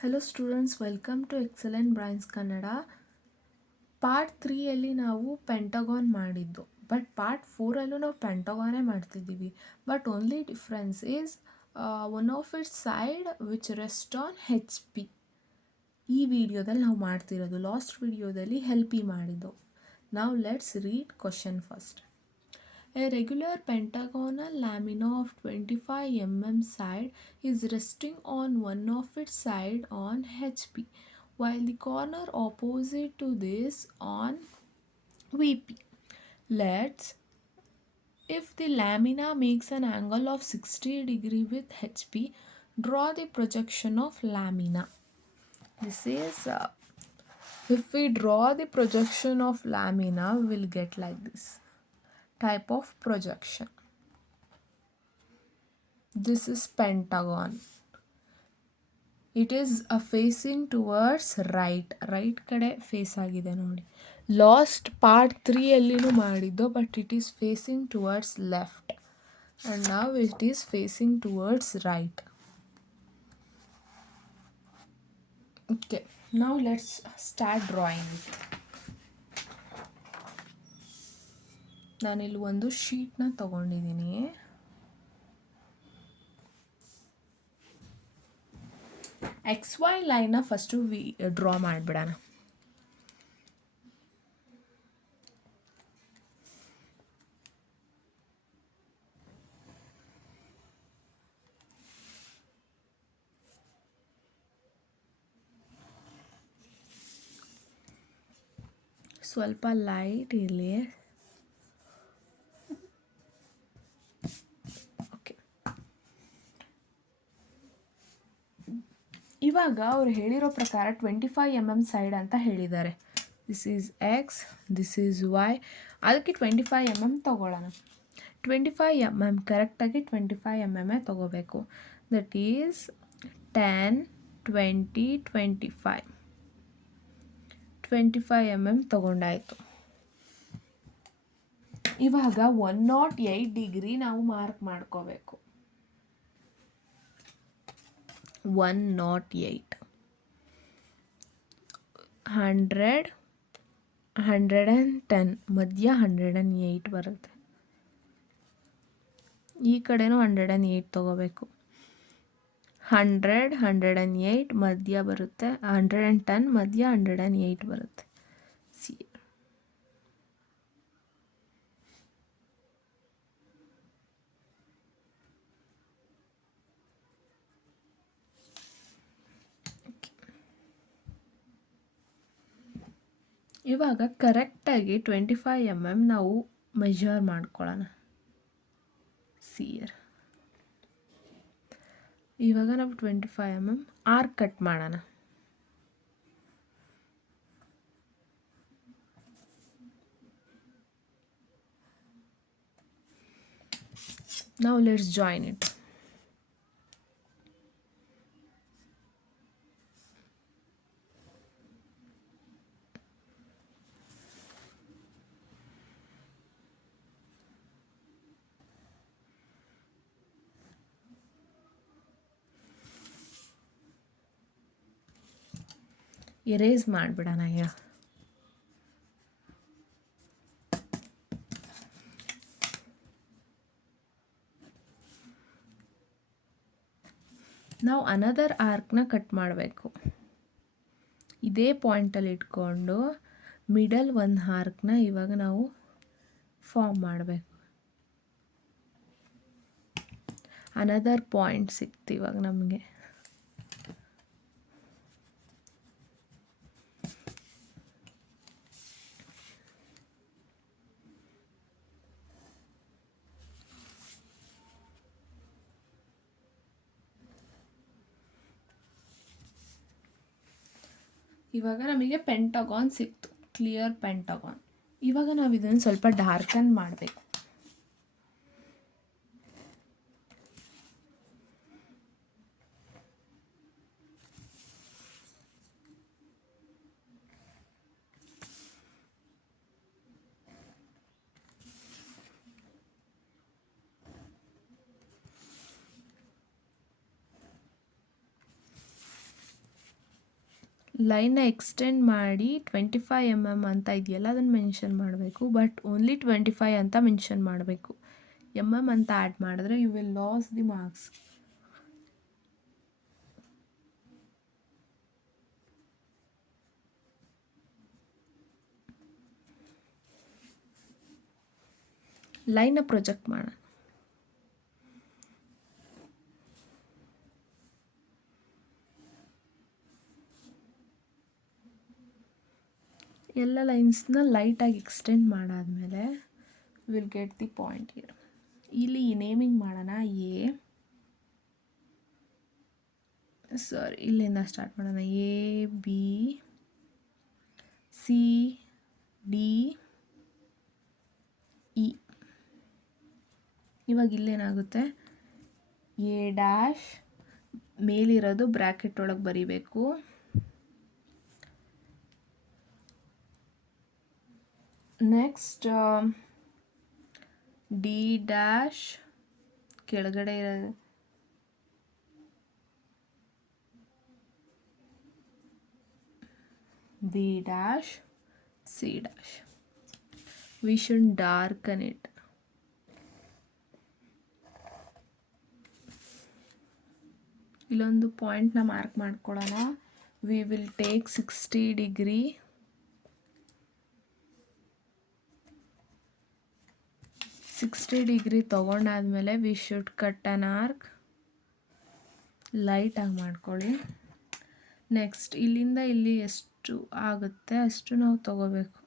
Hello students, welcome to excellent brains Kannada. Part 3ಯಲ್ಲಿ ನಾವು pentagon ಮಾಡಿದ್ದು, ಬಟ್ ಪಾರ್ಟ್ 4ಅಲ್ಲೂ ನಾವು ಪೆಂಟಗಾನೇ ಮಾಡ್ತಿದ್ದೀವಿ. But only difference is one of its side which rest on HP. ಈ ವಿಡಿಯೋದಲ್ಲಿ ನಾವು ಮಾಡ್ತಿರೋದು, ಲಾಸ್ಟ್ ವಿಡಿಯೋದಲ್ಲಿ ಹೆಲ್ಪಿ ಮಾಡಿದ್ದು. ನಾವು let's read question first. A regular pentagonal lamina of 25 mm side is resting on one of its side on HP, while the corner opposite to this on VP. Let's if the lamina makes an angle of 60 degree with HP, draw the projection of lamina. This is if we draw the projection of lamina, we will get like this type of projection. This is pentagon. It is facing towards right ಕಡೆ face ಆಗಿದೆ ನೋಡಿ. Last part 3ಯಲ್ಲಿನೂ ಮಾಡಿದ್ದು, but it is facing towards left and ನಾವು it is facing towards right. Okay, ನಾವು let's start drawing it. ನಾನಿಲ್ಲಿ ಒಂದು ಶೀಟ್ನ ತಗೊಂಡಿದ್ದೀನಿ. XY ಲೈನ್ನ ಫಸ್ಟು ಡ್ರಾ ಮಾಡಿಬಿಡೋಣ. ಸ್ವಲ್ಪ ಲೈಟ್ ಇರಲಿ. ಓಕೆ, ಇವಾಗ ಅವ್ರು ಹೇಳಿರೋ ಪ್ರಕಾರ 25 mm ಸೈಡ್ ಅಂತ ಹೇಳಿದ್ದಾರೆ. This is X, this is Y. ಅದಕ್ಕೆ 25 mm ತೊಗೊಳ್ಳೋಣ. 25 mm ಕರೆಕ್ಟಾಗಿ 25 mm ತೊಗೋಬೇಕು. That is 10, 20, 25 mm ತೊಗೊಂಡಾಯಿತು. ಇವಾಗ 108 ಡಿಗ್ರಿ ನಾವು ಮಾರ್ಕ್ ಮಾಡ್ಕೋಬೇಕು. 108, 100, 110 ಮಧ್ಯ 108 ಬರುತ್ತೆ. ಈ ಕಡೆನೂ 108 ತೊಗೋಬೇಕು. 100, 108 ಮಧ್ಯ ಬರುತ್ತೆ. 110 ಮಧ್ಯ 108 ಬರುತ್ತೆ. ಸಿ ಇವಾಗ ಕರೆಕ್ಟಾಗಿ 25 mm ನಾವು ಮೆಜರ್ ಮಾಡ್ಕೊಳ್ಳೋಣ. ಸಿಯರ್ ಇವಾಗ ನಾವು 25 mm ಆರ್ಕ್ ಕಟ್ ಮಾಡೋಣ. ನಾವು ಲೆಟ್ಸ್ ಜಾಯಿನ್ ಇಟ್. ಎರೇಸ್ ಮಾಡಿಬಿಡೋಣ. ಈಗ ನಾವು ಅನದರ್ ಆರ್ಕ್ನ ಕಟ್ ಮಾಡಬೇಕು. ಇದೇ ಪಾಯಿಂಟಲ್ಲಿ ಇಟ್ಕೊಂಡು ಮಿಡಲ್ ಒಂದು ಆರ್ಕ್ನ ಇವಾಗ ನಾವು ಫಾರ್ಮ್ ಮಾಡಬೇಕು. ಅನದರ್ ಪಾಯಿಂಟ್ ಸಿಕ್ತು ಇವಾಗ ನಮಗೆ. ಇವಾಗ ನಮಗೆ ಪೆಂಟಗಾನ್ ಸಿಕ್ತು, ಕ್ಲಿಯರ್ ಪೆಂಟಗಾನ್. ಇವಾಗ ನಾವು ಇದನ್ನು ಸ್ವಲ್ಪ ಡಾರ್ಕನ್ ಮಾಡಬೇಕು. ಲೈನ್ನ ಎಕ್ಸ್ಟೆಂಡ್ ಮಾಡಿ 25 mm ಅಂತ ಇದೆಯಲ್ಲ ಅದನ್ನು ಮೆನ್ಷನ್ ಮಾಡಬೇಕು. ಬಟ್ ಓನ್ಲಿ 25 ಅಂತ ಮೆನ್ಷನ್ ಮಾಡಬೇಕು. ಅಂತ ಆ್ಯಡ್ ಮಾಡಿದ್ರೆ you will lose the marks. ಲೈನ್ನ ಪ್ರೊಜೆಕ್ಟ್ ಮಾಡೋಣ. ಎಲ್ಲ ಲೈನ್ಸ್ನ ಲೈಟಾಗಿ ಎಕ್ಸ್ಟೆಂಡ್ ಮಾಡಾದಮೇಲೆ will get the point here. ಇಲ್ಲಿ ನೇಮಿಂಗ್ ಮಾಡೋಣ. ಇಲ್ಲಿಂದ ಸ್ಟಾರ್ಟ್ ಮಾಡೋಣ. A B C D E. ಇವಾಗ ಇಲ್ಲೇನಾಗುತ್ತೆ, ಎ ಡ್ಯಾಶ್ ಮೇಲಿರೋದು ಬ್ರ್ಯಾಕೆಟ್ ಒಳಗೆ ಬರೀಬೇಕು. ನೆಕ್ಸ್ಟ್ ಡಿ ಡ್ಯಾಶ್ ಕೆಳಗಡೆ ಇರೋದು B dash C dash. We should darken it. ಇಲ್ಲೊಂದು ಪಾಯಿಂಟ್ನ ಮಾರ್ಕ್ ಮಾಡ್ಕೊಳ್ಳೋಣ. We will take 60 degree. 60 degree ತೊಗೊಂಡಾದ್ಮೇಲೆ we should cut on arc. ಲೈಟಾಗಿ ಮಾಡ್ಕೊಳ್ಳಿ. ನೆಕ್ಸ್ಟ್ ಇಲ್ಲಿಂದ ಇಲ್ಲಿ ಎಷ್ಟು ಆಗುತ್ತೆ ಅಷ್ಟು ನಾವು ತಗೋಬೇಕು.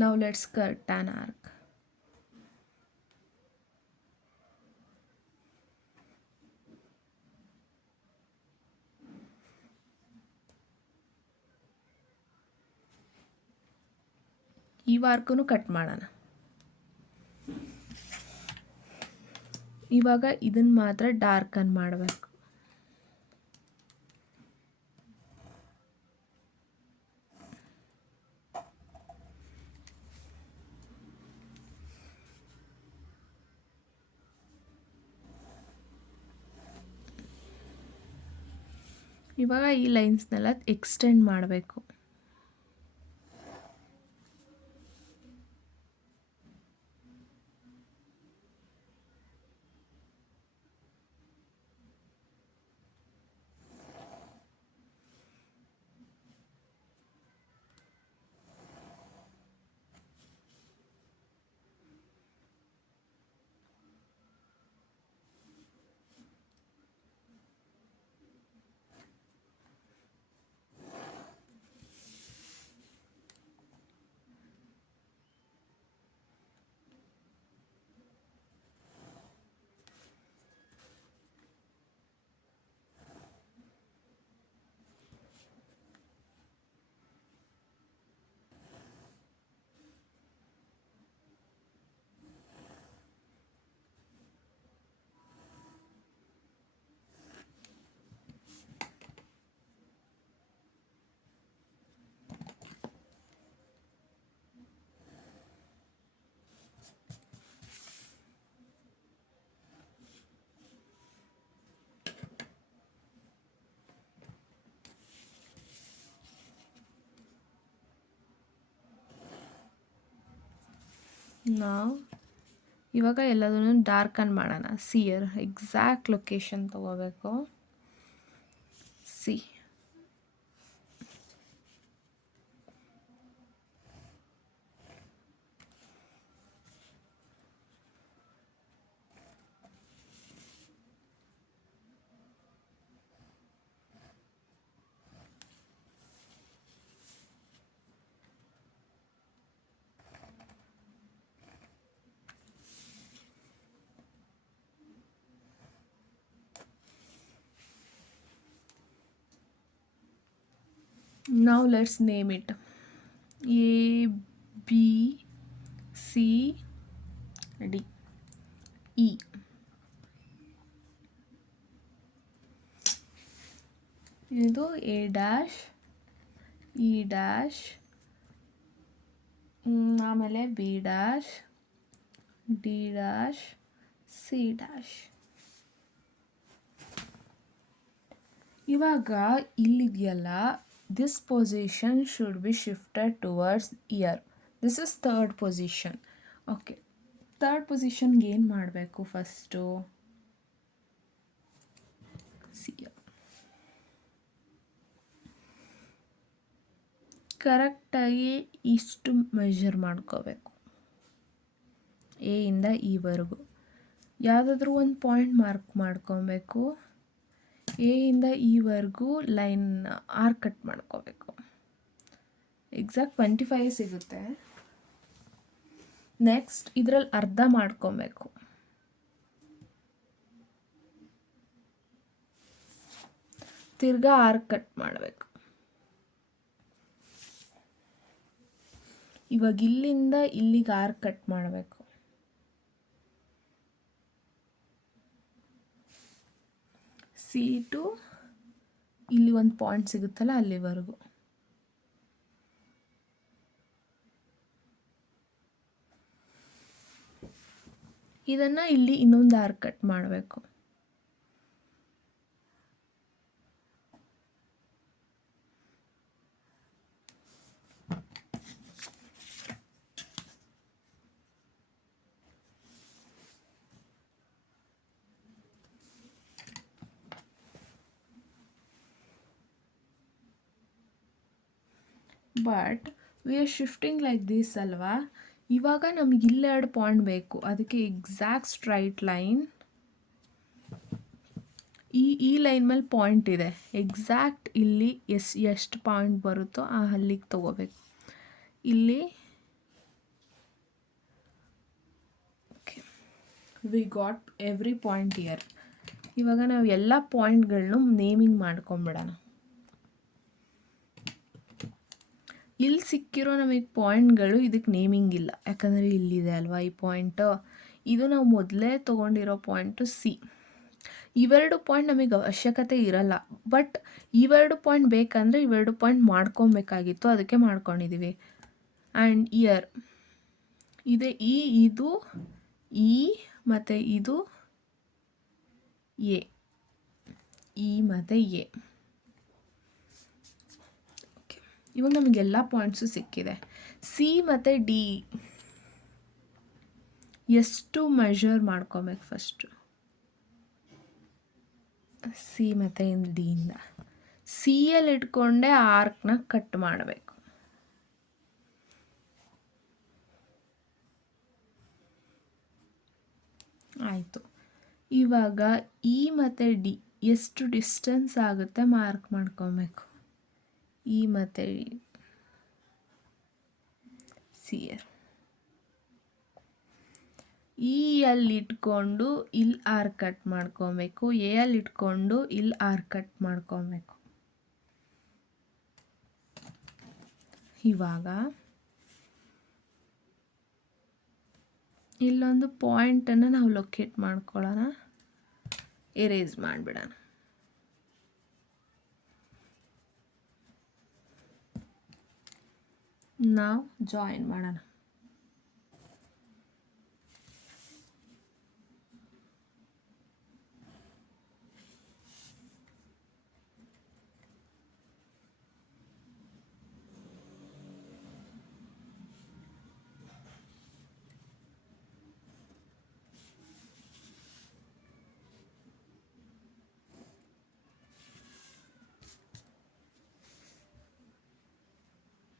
Now let's cut an arc. ಈ ಆರ್ಕನ್ನು ಕಟ್ ಮಾಡೋಣ. ಇವಾಗ ಇದನ್ನು ಮಾತ್ರ ಡಾರ್ಕನ್ ಮಾಡಬೇಕು. ಇವಾಗ ಈ ಲೈನ್ಸ್ನೆಲ್ಲ ಎಕ್ಸ್ಟೆಂಡ್ ಮಾಡಬೇಕು. ನಾವು ಇವಾಗ ಎಲ್ಲದನ್ನು ಡಾರ್ಕನ್ ಮಾಡೋಣ. ಸಿಯರ್ ಎಕ್ಸಾಕ್ಟ್ ಲೊಕೇಶನ್ ತಗೋಬೇಕು. C now let's name it. A B C D E. ಇದು ಎ ಡ್ಯಾಶ್ ಇ ಡ್ಯಾಶ್. ಆಮೇಲೆ B dash, D dash, C dash. ಇವಾಗ ಇಲ್ಲಿದೆಯಲ್ಲ, this position should be shifted towards here. This is third position. Okay, third ಪೊಸಿಷನ್ಗೆ ಏನು ಮಾಡಬೇಕು? First C ಕರೆಕ್ಟಾಗಿ ಇಷ್ಟು measure ಮಾಡ್ಕೋಬೇಕು, ಎ ಇಂದ ಈವರೆಗೂ. ಯಾವುದಾದ್ರೂ ಒಂದು ಪಾಯಿಂಟ್ ಮಾರ್ಕ್ ಮಾಡ್ಕೊಬೇಕು. ಎ ಇಂದ ಈವರೆಗೂ ಲೈನ್ ಆರ್ ಕಟ್ ಮಾಡ್ಕೋಬೇಕು. ಎಕ್ಸಾಕ್ಟ್ 25 ಸಿಗುತ್ತೆ. ನೆಕ್ಸ್ಟ್ ಇದರಲ್ಲಿ ಅರ್ಧ ಮಾಡ್ಕೊಬೇಕು. ತಿರ್ಗಾ ಆರ್ ಕಟ್ ಮಾಡಬೇಕು. ಇವಾಗ ಇಲ್ಲಿಂದ ಇಲ್ಲಿಗೆ ಆರ್ ಕಟ್ ಮಾಡಬೇಕು. ಸಿ ಟು ಇಲ್ಲಿ ಒಂದು ಪಾಯಿಂಟ್ ಸಿಗುತ್ತಲ್ಲ ಅಲ್ಲಿವರೆಗೂ. ಇದನ್ನು ಇಲ್ಲಿ ಇನ್ನೊಂದು ಆರ್ ಕಟ್ ಮಾಡಬೇಕು. But we are shifting like this ಅಲ್ವಾ. ಇವಾಗ ನಮಗೆ ಇಲ್ಲೆರಡು ಪಾಯಿಂಟ್ ಬೇಕು. ಅದಕ್ಕೆ ಎಕ್ಸಾಕ್ಟ್ ಸ್ಟ್ರೈಟ್ ಲೈನ್, ಈ ಲೈನ್ ಮೇಲೆ ಪಾಯಿಂಟ್ ಇದೆ. ಎಕ್ಸಾಕ್ಟ್ ಇಲ್ಲಿ ಎಷ್ಟು ಪಾಯಿಂಟ್ ಬರುತ್ತೋ ಅಲ್ಲಿಗೆ ತೊಗೋಬೇಕು. ಇಲ್ಲಿ okay, we got every point year. ಇವಾಗ ನಾವು ಎಲ್ಲ ಪಾಯಿಂಟ್ಗಳನ್ನೂ ನೇಮಿಂಗ್ ಮಾಡ್ಕೊಂಬಿಡೋಣ. ಇಲ್ಲಿ ಸಿಕ್ಕಿರೋ ನಮಗೆ ಪಾಯಿಂಟ್ಗಳು ಇದಕ್ಕೆ ನೇಮಿಂಗ್ ಇಲ್ಲ, ಯಾಕಂದರೆ ಇಲ್ಲಿದೆ ಅಲ್ವಾ ಈ ಪಾಯಿಂಟು. ಇದು ನಾವು ಮೊದಲೇ ತೊಗೊಂಡಿರೋ ಪಾಯಿಂಟು ಸಿ. ಇವೆರಡು ಪಾಯಿಂಟ್ ನಮಗೆ ಅವಶ್ಯಕತೆ ಇರಲ್ಲ, ಬಟ್ ಇವೆರಡು ಪಾಯಿಂಟ್ ಬೇಕಂದರೆ ಇವೆರಡು ಪಾಯಿಂಟ್ ಮಾಡ್ಕೊಬೇಕಾಗಿತ್ತು, ಅದಕ್ಕೆ ಮಾಡ್ಕೊಂಡಿದ್ದೀವಿ. ಆ್ಯಂಡ್ ಇಯರ್ ಇದೆ, ಇದು ಇ ಮತ್ತು ಇದು ಎ, ಇ ಮತ್ತು ಎ. ಇವಾಗ ನಮಗೆಲ್ಲ ಪಾಯಿಂಟ್ಸು ಸಿಕ್ಕಿದೆ. ಸಿ ಮತ್ತು ಡಿ ಎಷ್ಟು ಮೆಷರ್ ಮಾಡ್ಕೊಬೇಕು? ಫಸ್ಟು ಸಿ ಮತ್ತು ಡಿಯಿಂದ ಸಿಯಲ್ಲಿ ಇಟ್ಕೊಂಡೆ ಆರ್ಕ್ನ ಕಟ್ ಮಾಡಬೇಕು. ಆಯಿತು. ಇವಾಗ ಇ ಮತ್ತು ಡಿ ಎಷ್ಟು ಡಿಸ್ಟೆನ್ಸ್ ಆಗುತ್ತೆ ಮಾರ್ಕ್ ಮಾಡ್ಕೊಬೇಕು. ಇ ಮತ್ತು ಸಿ ಇ ಅಲ್ಲಿ ಇಟ್ಕೊಂಡು ಇಲ್ಲಿ ಆರ್ ಕಟ್ ಮಾಡ್ಕೊಬೇಕು. ಎ ಅಲ್ಲಿ ಇಟ್ಕೊಂಡು ಇಲ್ಲಿ ಆರ್ ಕಟ್ ಮಾಡ್ಕೊಬೇಕು. ಇವಾಗ ಇಲ್ಲೊಂದು ಪಾಯಿಂಟನ್ನು ನಾವು ಲೊಕೇಟ್ ಮಾಡ್ಕೊಳ್ಳೋಣ, ಎರೇಸ್ ಮಾಡಿಬಿಡೋಣ. ನಾವು ಜಾಯಿನ್ ಮಾಡೋಣ.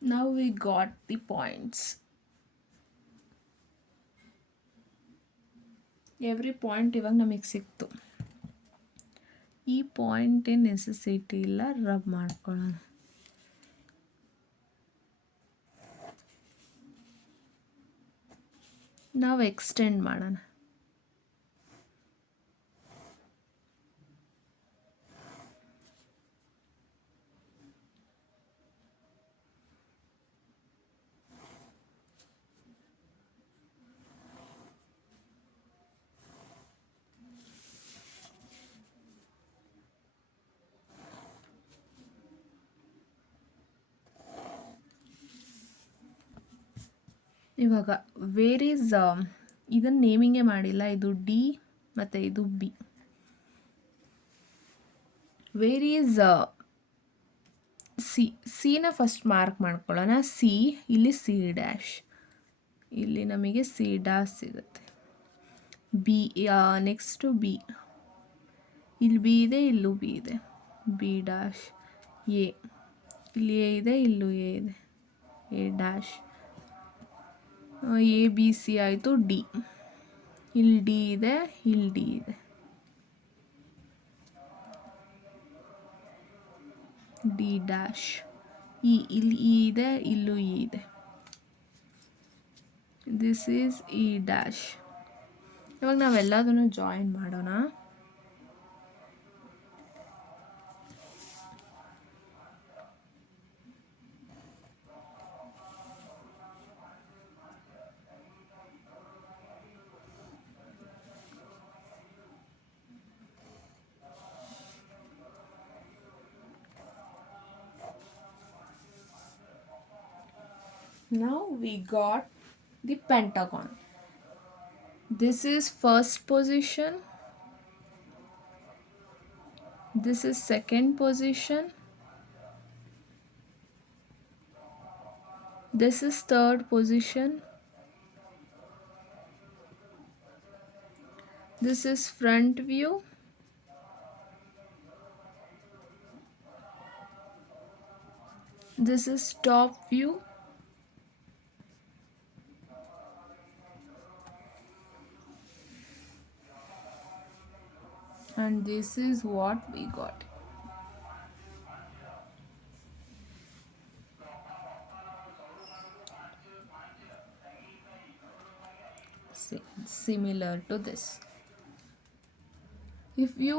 Now we got the points. Every point ಇವಾಗ ನಮಗೆ ಸಿಕ್ತು. ಈ ಪಾಯಿಂಟ್ ಏನು ನೆಸೆಸಿಟಿ ಇಲ್ಲ, ರಬ್ ಮಾಡ್ಕೊಳ್ಳೋಣ. ನಾವು ಎಕ್ಸ್ಟೆಂಡ್ ಮಾಡೋಣ. ಇವಾಗ ವೇರ್ ಈಸ್ ಇದನ್ನು ನೇಮಿಂಗೇ ಮಾಡಿಲ್ಲ. ಇದು ಡಿ ಮತ್ತು ಇದು ಬಿ. ವೇರ್ ಈಸ್ ಸಿನ ಫಸ್ಟ್ ಮಾರ್ಕ್ ಮಾಡ್ಕೊಳ್ಳೋಣ. ಸಿ, ಇಲ್ಲಿ ಸಿ ಡ್ಯಾಶ್, ಇಲ್ಲಿ ನಮಗೆ ಸಿ ಡ್ಯಾಶ್ ಸಿಗುತ್ತೆ. ಬಿ, ನೆಕ್ಸ್ಟು ಬಿ, ಇಲ್ಲಿ ಬಿ ಇದೆ, ಇಲ್ಲೂ ಬಿ ಇದೆ, ಬಿ ಡ್ಯಾಶ್. ಎ, ಇಲ್ಲಿ ಎ ಇದೆ, ಇಲ್ಲೂ ಎ ಇದೆ, A dash. A B C ಆಯಿತು. ಡಿ, ಇಲ್ಲಿ ಡಿ ಇದೆ, ಇಲ್ಲಿ ಡಿ ಇದೆ, ಡಿ ಡ್ಯಾಶ್. ಇ, ಇಲ್ಲಿ ಇ ಇದೆ, ಇಲ್ಲೂ ಇ ಇದೆ, ದಿಸ್ ಈಸ್ ಇ ಡ್ಯಾಶ್. ಇವಾಗ ನಾವೆಲ್ಲದನ್ನು ಜಾಯಿನ್ ಮಾಡೋಣ. Now we got the pentagon. This is first position, this is second position, this is third position, this is front view, this is top view, and this is what we got. Similar to this. If you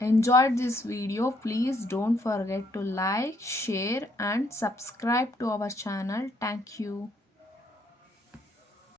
enjoyed this video, please don't forget to like, share and subscribe to our channel. Thank you.